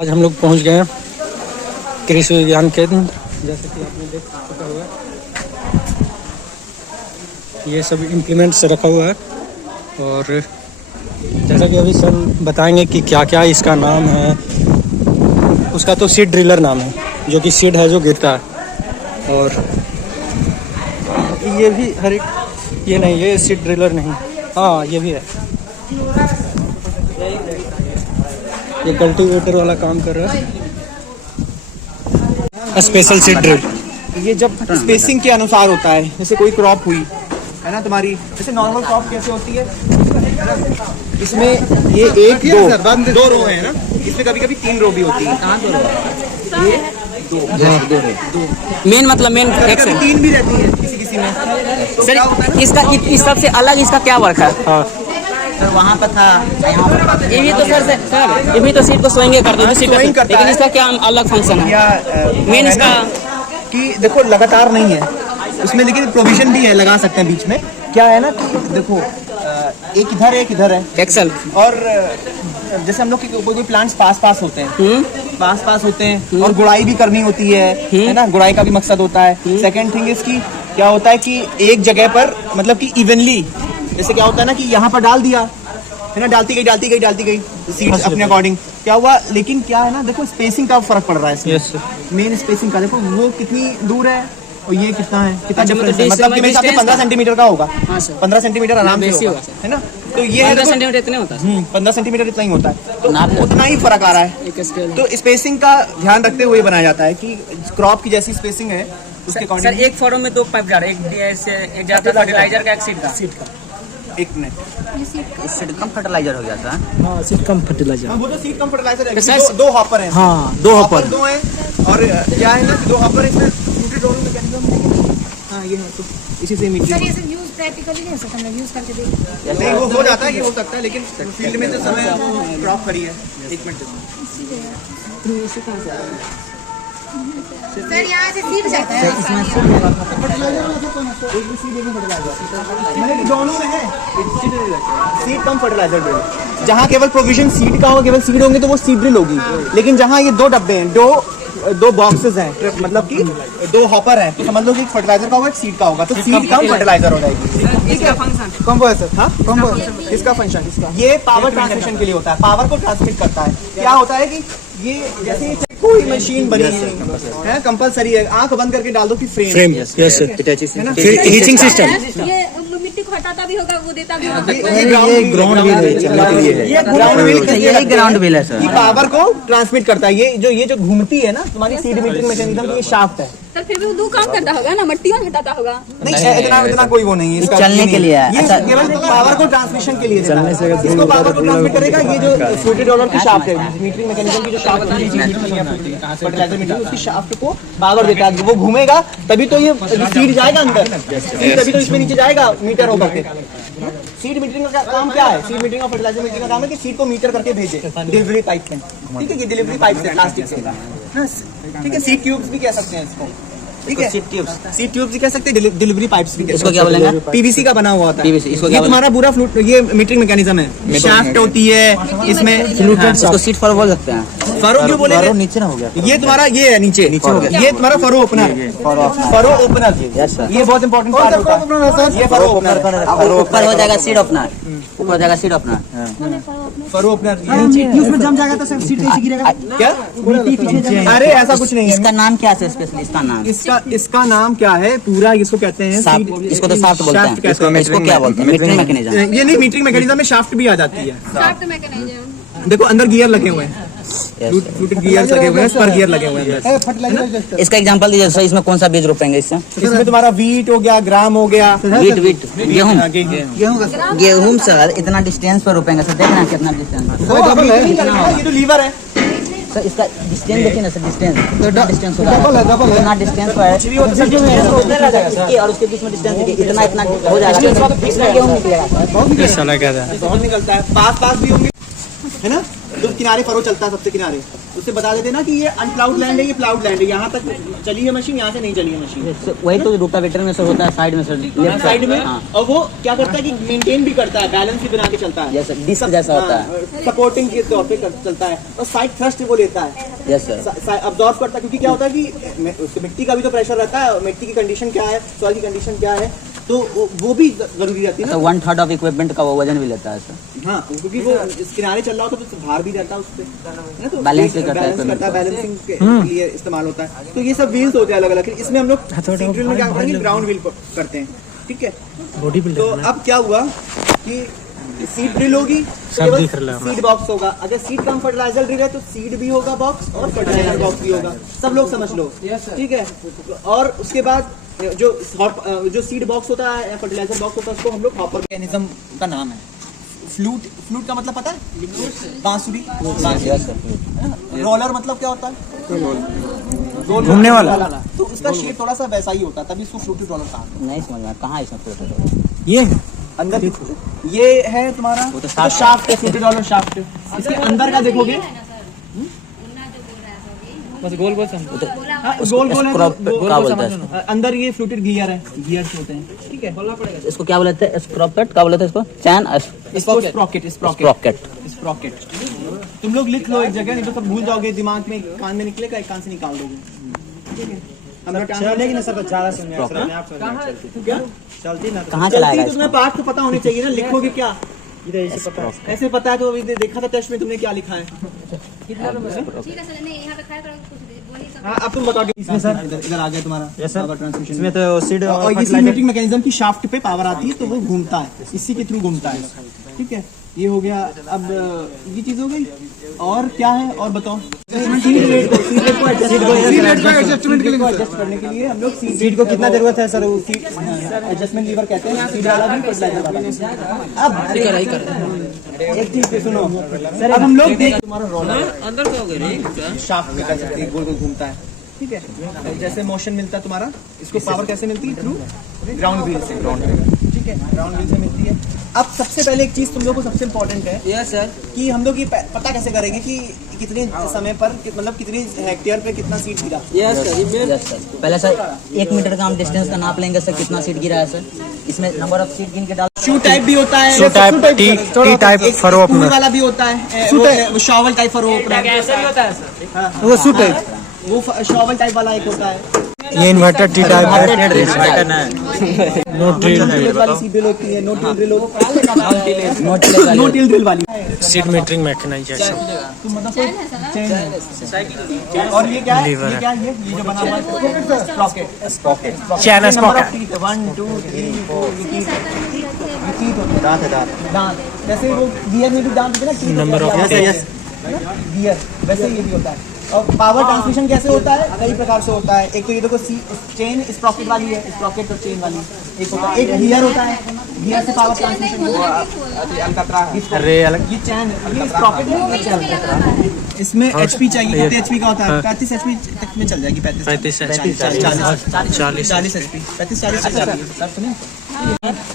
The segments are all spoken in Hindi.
आज हम लोग पहुंच गए हैं कृषि विज्ञान केंद्र। जैसे कि आपने देख चुका हुआ ये सब इम्प्लीमेंट्स रखा हुआ है और जैसा कि अभी सर बताएंगे कि क्या क्या इसका नाम है। उसका तो सीड ड्रिलर नाम है, जो कि सीड है जो गिरता है। और ये भी हर एक, ये नहीं, ये सीड ड्रिलर नहीं, हाँ ये भी है। ये कल्टीवेटर वाला काम कर रहा है, स्पेशल सीड ड्रिल। ये जब स्पेसिंग के अनुसार होता है, जैसे कोई क्रॉप हुई है ना तुम्हारी, जैसे नॉर्मल क्रॉप कैसे होती है, इसमें ये एक दो रो है ना, इसमें कभी कभी 3 रो भी होती है। दो मेन मतलब मेन कभी 3 भी रहती है किसी किसी में। तो सर क्या होता है ना, इसका इस सबसे अलग इसका क्या वर्क है? हाँ सर वहाँ पर था, यहाँ पर ये भी तो सर ये भी तो सीट को सोएंगे करते हैं, swaying करता लेकिन है। इसका क्या अलग फंक्शन है? या मेन है इसका ना कि देखो लगातार नहीं है उसमें, लेकिन प्रोविजन भी है, लगा सकते हैं बीच में। क्या है ना कि देखो एक इधर है एक्सल और जैसे हम लोग के कोई प्लांट्स पास होते हैं, पास होते हैं और गुड़ाई भी करनी होती है ना, गुड़ाई का भी मकसद होता है। सेकंड थिंग इसकी क्या होता है कि एक जगह पर मतलब कि इवनली, जैसे क्या होता है ना कि यहाँ पर डाल दिया है ना, डालती गई सीड्स अपने अकॉर्डिंग, क्या हुआ। लेकिन क्या है ना, देखो स्पेसिंग का फर्क पड़ रहा है इसमें। Yes sir. मेन स्पेसिंग का देखो, वो कितनी दूर है और ये कितना है, कितना अच्छा, डिफरेंस मतलब है। मतलब कि मेरे हिसाब से 15 सेंटीमीटर का होगा। हाँ सर, 15 सेंटीमीटर आराम से बेसी होगा, होगा सर। है ना। तो ये है 15 देखो, सेंटीमीटर इतने होता है 15 सेंटीमीटर इतना ही होता है, तो नाप लेते उतना ही फर्क आ रहा है। एक स्केल। तो स्पेसिंग का ध्यान रखते हुए बनाया जाता है कि क्रॉप की जैसी स्पेसिंग है उसके सर अकॉर्डिंग। एक फॉर्म में 2 पाइप जा रहा है, एक जाता है फर्टिलाइजर का, एक सीड का। एक मिनट, सीड कम फर्टिलाइजर हो गया था। हाँ सीड कम फर्टिलाइजर। वो तो सीड कम फर्टिलाइजर है, तो क्योंकि दो हॉपर हैं। हाँ 2 हॉपर। 2 हैं और क्या है ना, 2 हॉपर है इसमें, न्यूट्री डोनर मैकेनिज्म। हाँ ये है, तो इसी से मिट्टी सर ये सब यूज प्रैक्टिकली नहीं हो सकता, हम यूज करके देख। नहीं, वो हो जाता है, ये हो सकता है, लेकिन फील्ड में तो समय क्रॉप खड़ी है। एक मिनट सर यहाँ से सीट जाता है। दोनों में है सीड कम फर्टिलाइजर ड्रिल। जहाँ केवल प्रोविजन सीड का होगा, केवल सीड होंगे तो वो सीड ड्रिल होगी। लेकिन जहाँ ये 2 डब्बे हैं, 2 बॉक्सेस हैं, मतलब कि 2 हॉपर हैं, तो समझ लो कि एक फर्टिलाइजर का होगा, एक सीड का होगा, तो सीड कम फर्टिलाइजर हो जाएगी। ठीक है, कॉम्बो है सर। हाँ कॉम्बो, इसका फंक्शन, ये पावर ट्रांसमिशन के लिए होता है, पावर को ट्रांसमिट करता है। क्या होता है कि ये जैसे कोई मशीन बनी है, कंपलसरी है, आंख बंद करके डाल दो कि फ्रेम। Yes sir. है ना, फिर हीचिंग सिस्टम। ये मिट्टी को हटाता भी होगा, वो देता भी होगा। ये ग्राउंड व्हील है, चलने के लिए है। ये ग्राउंड व्हील, यही ग्राउंड व्हील है सर। ये पावर को ट्रांसमिट करता है। ये जो घूमती है ना तुम्हारी सीड मीटरिंग मैकेनिज्म, ये शाफ्ट है। सर फिर भी वो 2 काम करता होगा ना, मिट्टी में हटाता होगा। नहीं, इतना कोई वो नहीं है इसका, चलने के लिए है। ये केवल पावर को ट्रांसमिशन के लिए देता है। इसको पावर को ट्रांसमिट करेगा ये जो फ्लूटेड डॉलर की शाफ्ट है, मीटरिंग मैकेनिज्म की जो शाफ्ट है, फर्टिलाइजर मीटरिंग, उसकी शाफ्ट को पावर देता है। वो घूमेगा तभी तो ये सीड जाएगा अंदर, तभी तो इसमें नीचे जाएगा मीटर होकर के। सीड मीटरिंग का काम क्या है? सीड मीटरिंग और फर्टिलाइजर मीटरिंग का काम है कि सीड को मीटर करके भेजे डिलीवरी पाइप में। ठीक है, ये डिलीवरी पाइप से प्लास्टिक से, ठीक है। सीड ट्यूब्स भी कह सकते हैं इसको, ठीक है। सीड ट्यूब्स भी कह सकते हैं, डिलीवरी पाइप्स भी। इसको क्या बोलेंगे? पीवीसी का बना हुआ होता है। पीवीसी, इसको क्या ये तुम्हारा पूरा फ्लूट, ये मीटरिंग मैकेनिज्म है, शाफ्ट होती है इसमें। इसको सीट फॉर बोल सकते हैं। फरो क्यों बोलेंगे? नीचे ना हो गया, ये तुम्हारा ये है, नीचे हो गया। ये तुम्हारा फरो ओपनर, फरो ओपनर, ये बहुत इंपॉर्टेंट पार्ट होता है। ये फरो ओपनर, ऊपर हो जाएगा सीड ओपनर, ऊपर हो जाएगा सीड ओपनर। फरो ओपनर उसमें जम जाएगा तो सर सीट नीचे गिरेगा। क्या? अरे ऐसा कुछ नहीं है। इसका नाम क्या है स्पेशली? इसका नाम इसका नाम क्या है पूरा, इसको कहते हैं शाफ्ट। इसको तो शाफ्ट बोलते हैं। इसको क्या बोलते हैं? Metering mechanism. ये नहीं, मीटरिंग मैकेनिज्म में शाफ्ट भी आ जाती है। Shaft mechanism. देखो अंदर गियर लगे हुए हैं, फ्लूटेड गियर्स लगे हुए हैं, स्पर गियर लगे हुए हैं। इसका एग्जांपल दीजिए सर, इसमें कौन सा बीज रोपेंगे? इससे इसमें तुम्हारा वीट हो गया, ग्राम हो गया, वीट गेहूं। गेहूं। गेहूं सर इतना डिस्टेंस पर रोपेंगे सर, देखना कितना डिस्टेंस। ये तो लीवर है सर, इसका डिस्टेंस देखिए ना सर, डिस्टेंस होगा, इतना डिस्टेंस पर है और उसके बीच में डिस्टेंस देखिए, इतना हो जाएगा, इसमें गेहूं निकलेगा। ये साला क्या था? बहुत निकलता है, पास भी होंगे, है ना। जो किनारे फरो चलता है सबसे किनारे, उससे बता देते ना कि ये अनप्लाउड लैंड है, ये प्लाउड लैंड है, यहाँ तक चली है मशीन, यहाँ से नहीं चली है मशीन। वही तो रोटावेटर में सर होता है, साइड में सर, लेफ्ट साइड में, हाँ। और वो क्या करता है कि मेंटेन भी करता है, बैलेंस भी बना के चलता है, यस सर, डिस्क जैसा होता है, सपोर्टिंग के तौर पे चलता है, और साइड थ्रस्ट वो लेता है, यस सर, अब्जॉर्ब करता है, क्योंकि क्या होता है कि मिट्टी का भी तो प्रेशर रहता है, मिट्टी की कंडीशन क्या है, सॉइल की कंडीशन क्या है, तो वो भी जरूरी रहती है ना। 1/3 ऑफ इक्विपमेंट का वो वजन भी लेता है सर। हाँ, क्योंकि वो इस किनारे चल रहा होता है तो भार भी रहता है उस पे, तो बैलेंस भी करता है, बैलेंसिंग के लिए इस्तेमाल होता है। तो ये सब व्हील्स होते हैं अलग अलग, इसमें हम लोग सीड ड्रिल में क्या करते हैं, ग्राउंड व्हील करते हैं, ठीक है। तो अब क्या हुआ कि सीड ड्रिल होगी, सीड बॉक्स होगा, अगर सीड कम फर्टिलाइजर ड्रिल है तो सीड भी होगा बॉक्स और फर्टिलाइजर बॉक्स भी होगा, सब लोग समझ लो, ठीक है। और उसके बाद जो सीड बॉक्स होता है, फर्टिलाइजर बॉक्स होता है, उसको हम लोग हॉपर मैकेनिज्म का नाम है। फ्लूट का मतलब पता है, बांसुरी। रोलर मतलब क्या होता है, घूमने वाला। तो उसका शेप थोड़ा सा वैसा ही होता है, तभी इसको फ्लूटेड रोलर कहा। नहीं समझ में कहाँ इसमें ये अंदर ये है तुम्हारा शाफ्ट है, फ्लूटेड रोलर शाफ्ट। इसके अंदर का देखोगे, बस गोल गोल समझो, गोल गोल है, क्या बोलते हैं अंदर ये फ्लूटेड गियर है, गियर्स होते हैं, ठीक है। बोलना पड़ेगा इसको, क्या बोलते हैं, स्प्रॉकेट, क्या बोलते हैं इसको, चैन, इसको स्प्रॉकेट, स्प्रॉकेट। स्प्रॉकेट तुम लोग लिख लो एक जगह, नहीं तो सब भूल जाओगे, दिमाग में कान में निकलेगा, एक कान से निकाल दोगे, ठीक है। चलेगी ना सर, ज़्यादा सुनने क्या चलती ना, कहाँ चलाएगा तो तुम्हें पाठ तो पता होनी चाहिए ना, लिखोगे क्या, ऐसे पता है तो अभी देखा था टेस्ट में तुमने क्या लिखा है। ठीक है सर, नहीं यहाँ पे खड़ा करो, कुछ वही सब। हाँ, अब तुम बताओ इसमें सर, इधर आ गया तुम्हारा पावर ट्रांसमिशन इसमें तो सीड और ये सिमेट्रिक मैकेनिज्म की शाफ्ट पे पावर आती है, तो वो घूमता है, इसी के थ्रू घूमता है, ठीक है। ये हो गया, अब ये चीज हो गई, और क्या है और बताओ। सीड रेट को एडजस्ट करने के लिए हम लोग सीड को कितना जरूरत है सर, एडजस्टमेंट लीवर कहते हैं, सीड वाला भी फर्टिलाइजर वाला। अब एक चीज पे सुनो सर, अब हम लोग देख, तुम्हारा रोलर अंदर का हो गया, शाफ्ट में कर सकते हैं, गोल गोल घूमता है, ठीक है। जैसे मोशन मिलता है तुम्हारा, इसको पावर कैसे मिलती है, थ्रू ग्राउंड व्हील से, ठीक है, ग्राउंड व्हील से मिलती है। अब सबसे पहले एक चीज तुम लोग को सबसे इम्पोर्टेंट है, यस सर, कि हम लोग ये पता कैसे करेंगे कि कितने समय पर, मतलब कितनी हेक्टेयर पे कितना सीड गिरा। यस सर, पहले सर 1 मीटर का हम डिस्टेंस का नाप लेंगे सर, कितना सीट गिरा है सर, इसमें नंबर ऑफ सीट गिन के डाल। शू टाइप भी होता है, शू टाइप, टी टाइप फरो अपना वाला भी होता है, वो शॉवल टाइप फरो अपना, कैसा भी होता है सर, वो शू टाइप, वो शॉवल टाइप वाला एक होता है। ये इन्वर्टर टी टाइप है, नो ड्रिल वाली सीड ड्रिल होती है, no till drill no till drill वाली सीड मीटरिंग मैकेनाइजेशन। तो मतलब चेन, और ये क्या है, ये क्या है, ये जो बना हुआ है स्प्रॉकेट, चैन स्प्रॉकेट, 1 2 3 4 दांत, जैसे वो गियर में भी दांत होते हैं ना, नंबर ऑफ गियर, वैसे ये भी होता है। और पावर ट्रांसमिशन कैसे होता है, कई प्रकार से होता है। एक तो ये देखो चेन स्प्रॉकेट वाली है, स्प्रॉकेट और चेन वाली एक होता है, एक गियर होता है, गियर से पावर ट्रांसमिशन होता है। अरे अलग, ये चैन, ये स्प्रॉकेट है, इसमें एचपी चाहिए, कितने एचपी का होता है, 35 एचपी तक में चल जाएगी, 35 40 एचपी, 35 40 चल जाएगी सर। सुनिए,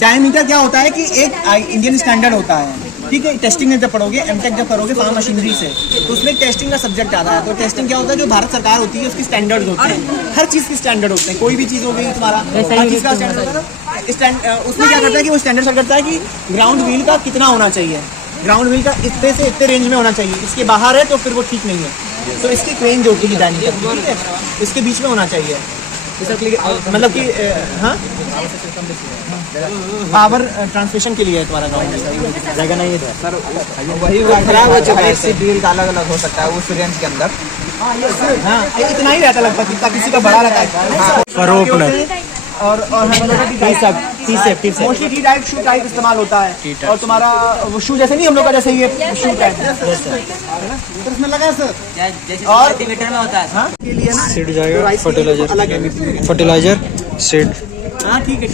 डायमीटर क्या होता है कि एक इंडियन स्टैंडर्ड होता है, ठीक है। टेस्टिंग में जब पढ़ोगे, एमटेक जब करोगे फार्म मशीनरी से, तो उसमें टेस्टिंग का सब्जेक्ट आता है। तो टेस्टिंग क्या होता है, जो भारत सरकार होती है उसकी स्टैंडर्ड्स होते हैं, हर चीज़ की स्टैंडर्ड होते हैं, कोई भी चीज़ हो गई तुम्हारा, हर चीज़ का स्टैंडर्ड होता है। उसमें क्या करता है कि वो स्टैंडर्ड सेट करता है कि ग्राउंड व्हील का कितना होना चाहिए, ग्राउंड व्हील का इतने से इतने रेंज में होना चाहिए, इसके बाहर है तो फिर वो ठीक नहीं है। तो इसकी रेंज होती है डायमीटर, ठीक है, इसके बीच में होना चाहिए, मतलब कि हाँ, पावर ट्रांसमिशन के लिए है तुम्हारा ग्राउंड जगह नहीं है सर, वही खराब हो चुका है, डील का अलग अलग हो सकता है उस रेंज के अंदर। हाँ, इतना ही रहता लगभग, कितना किसी का बड़ा रहता है फरो ओपनर, और हम मोस्टली टी टाइप शू टाइप इस्तेमाल होता है। और तुम्हारा वो शू जैसे नहीं हम लोग का, जैसे ये शू टाइप तो इसमें लगा सर, और मीटर में होता है हाँ के लिए ना सीड जाएगा, फर्टिलाइजर, अलग है, फर्टिलाइजर सीड। हाँ ठीक है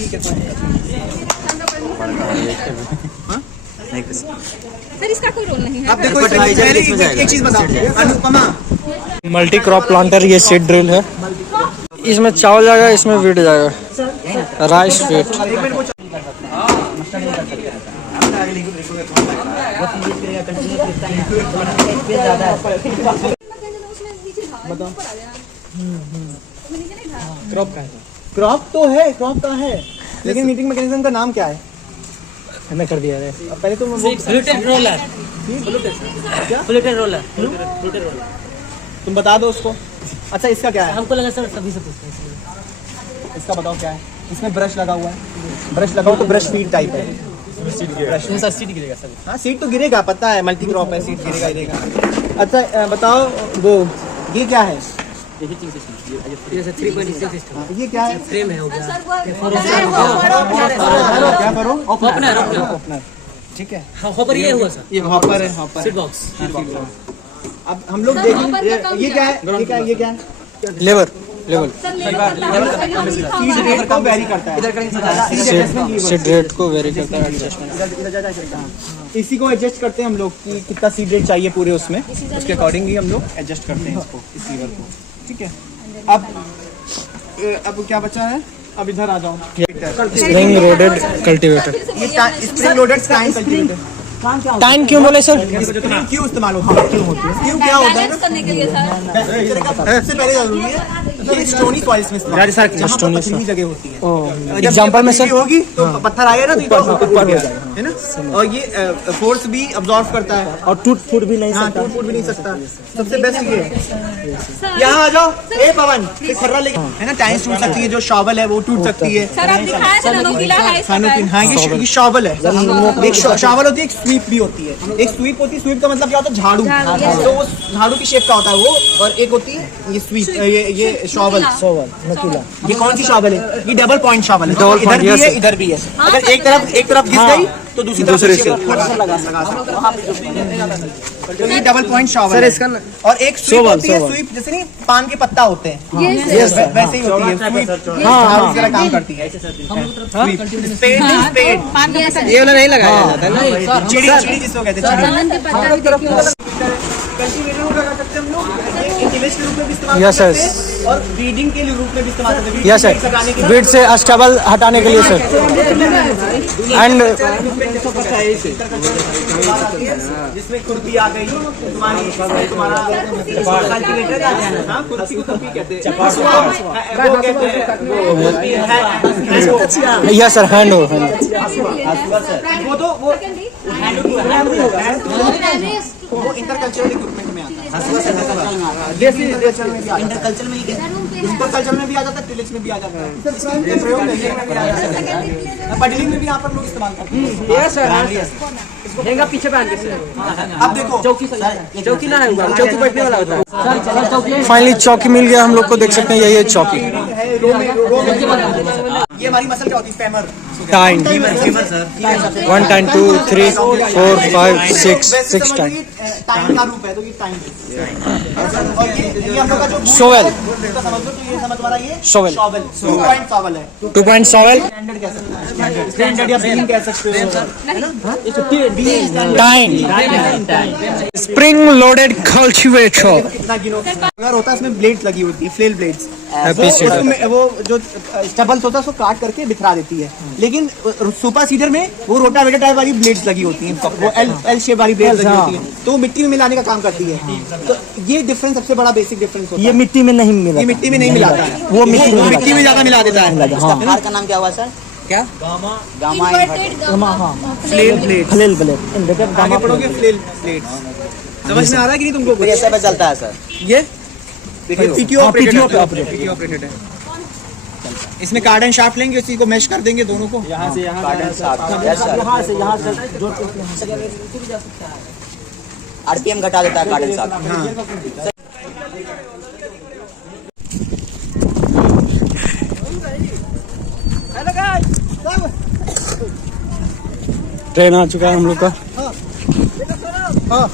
सर इसका कोई रोल नहीं है। अब देखो एक चीज बताओ अनुपमा, मल्टी क्रॉप प्लांटर, ये सीड ड्रिल है, इसमें चावल जाएगा, इसमें वीट जाएगा, राइस वीट। स्पेस ज्यादा है। उसमें नीचे था ऊपर आ गया उसमें नीचे नहीं था क्रॉप का है क्रॉप तो है, क्रॉप का है, लेकिन मीटिंग मैकेनिज्म का नाम क्या है? मैंने कर दिया है पहले तो फ्लूटेड रोलर, क्या फ्लूटेड रोलर, तुम बता दो उसको। अच्छा इसका क्या है? हमको लगा सर सभी से पूछते हैं। इसका बताओ क्या है? इसमें ब्रश लगा हुआ है, ब्रश लगा हुआ तो ब्रश फीड टाइप है। सर सीट गिरेगा सर। हाँ सीट तो गिरेगा, पता है, मल्टी क्रॉप है, सीट गिरेगा गिरेगा। अच्छा बताओ वो ये क्या है? ये सर 3.6 सिस्टम ये क्या है? फ्रेम है हो गया। सर वो क्या करो? ओपनर ओपनर ठीक है, हॉपर ये हुआ सर। ये हॉपर है, हॉपर सीट बॉक्स। अब हम लोग देखेंगे ये क्या है, ये क्या है, ये क्या है? Labour level sir level seat rate को वेरी करता है, सीट रेट को वेरी करता है एडजस्टमेंट। इसी को एडजस्ट करते हैं हम लोग कि कितना सीट रेट चाहिए पूरे उसमें, उसके अकॉर्डिंगली हम लोग एडजस्ट करते हैं इसको, इस लीवर को। ठीक है, अब क्या बचा है? अब इधर आ जाओ। Spring loaded cultivator. ये spring loaded time cultivator. Time क्यों बोले सर? क्यों इस्तेमाल होती है? क्यों होती है? क्यों क्या होता है ना? बैलेंस करने के लिए सर सबसे पहले जरूरी है ये स्टोनी सॉइल्स में इस्तेमाल, जहाँ पर पथरीली जगह होती है। एग्जांपल में सर होगी तो पत्थर आएगा ना तो ऊपर हो जाएगा, है ना? और ये फोर्स भी अब्जॉर्व करता है और टूट फूट भी नहीं सकता। टूट फूट भी नहीं सकता। सबसे बेस्ट ये यहाँ आ जाओ। ए पवन ये खर्रा लेके, है ना? टाइल्स टूट सकती है, जो शॉवल है वो टूट सकती है। सर आप दिखाया था नोकिला है इसका हाँ ये शॉवल है, एक शॉवल होती है, एक स्वीप भी होती है। एक स्वीप होती है, स्वीप का मतलब क्या होता है? झाड़ू। तो वो झाड़ू की शेप का होता है वो, और एक होती है ये स्वीप, ये शॉवल। ये कौन सी शॉवल है? ये डबल पॉइंट शॉवल है। Double इधर point, भी yes, है, sir. इधर भी है। अगर एक तरफ घिस गई तो दूसरी तरफ लगा सकते। ये डबल पॉइंट शॉवल है। इसका और एक स्वीप होती है, स्वीप जैसे नहीं पान के पत्ता होते हैं, वैसे ही होती है स्वीप। हाँ, इस तरह काम करती है। स्वीप, स्पेड, स्पेड ये वाला नहीं लगाया जाता है ना। चिड़ी जिसको कहते हैं। सामान के पत्ता भी देखिए कल्टीवेटर को लगा सकते हैं हम लोग, इंटिलेज के रूप में भी इस्तेमाल Yes, कर sir. सकते हैं और ब्रीडिंग के रूप में भी इस्तेमाल करते हैं। यस सर, बीट से अस्टेबल हटाने के लिए सर। एंड जिसमें खुरपी आ गई तुम्हारा कल्टीवेटर आ जाना। हाँ, खुरपी को खुरपी कहते हैं। वो कहते हैं यस सर, हैंड हो वो तो वो इंटरकल्चरल इक्विपमेंट में आता है। इंटरकल्चर में ही क्या? इंटरकल्चर में भी आ जाता है, टिलेज में भी आ जाता है, पटलिंग में भी यहाँ पर लोग इस्तेमाल करते हैं। पीछे बैठ के अब देखो चौकी ना है, चौकी बैठने वाला होता है। फाइनली चौकी मिल गया हम लोग को, देख सकते हैं यही है चौकी। ये हमारी मसल क्या होती है? Femur. Time 1 time 2 3 4 5 6 time. Time का रूप है, तो ये टाइम और ये हम लोग का जो शोवेल। समझ लो, तो ये समझ वाला ये शोवेल। 2 पॉइंट शॉवल है। 2 पॉइंट शोवेल। स्टैंडर्ड कह सकते हैं, स्टैंडर्ड या बीम कह सकते हो। Time spring loaded cultivator. कितना गिनो अगर होता है, इसमें ब्लेड्स लगी होती है, फ्लेल ब्लेड्स। Happy seeder. वो जो स्टबल्स होता है उसको काट करके बिखरा देती है, लेकिन सुपर सीडर में वो रोटावेटर टाइप वाली ब्लेड्स लगी होती हैं, वो एल शेप वाली ब्लेड्स लगी होती हैं, तो वो मिट्टी में मिलाने का काम करती है। तो ये डिफरेंस सबसे बड़ा बेसिक डिफरेंस होता है। ये मिट्टी में नहीं मिला, ये मिट्टी में नहीं मिलाता है, वो मिट्टी में ज्यादा मिला देता है। कार का नाम क्या हुआ सर? क्या? Gamma flail blades. Flail blade. आगे पढ़ोगे फ्लेल ब्लेड्स। समझ में आ रहा है कि नहीं तुमको? फिर ऐसे पे चलता है सर। ये पीटीओ ऑपरेटेड है। इसमें कार्ड एंड शाफ्ट लेंगे, इसी को मैश कर देंगे दोनों को। यहाँ से आरपीएम घटा देता है कार्डन साहब। ट्रेन आ चुका है हम लोग का। हाँ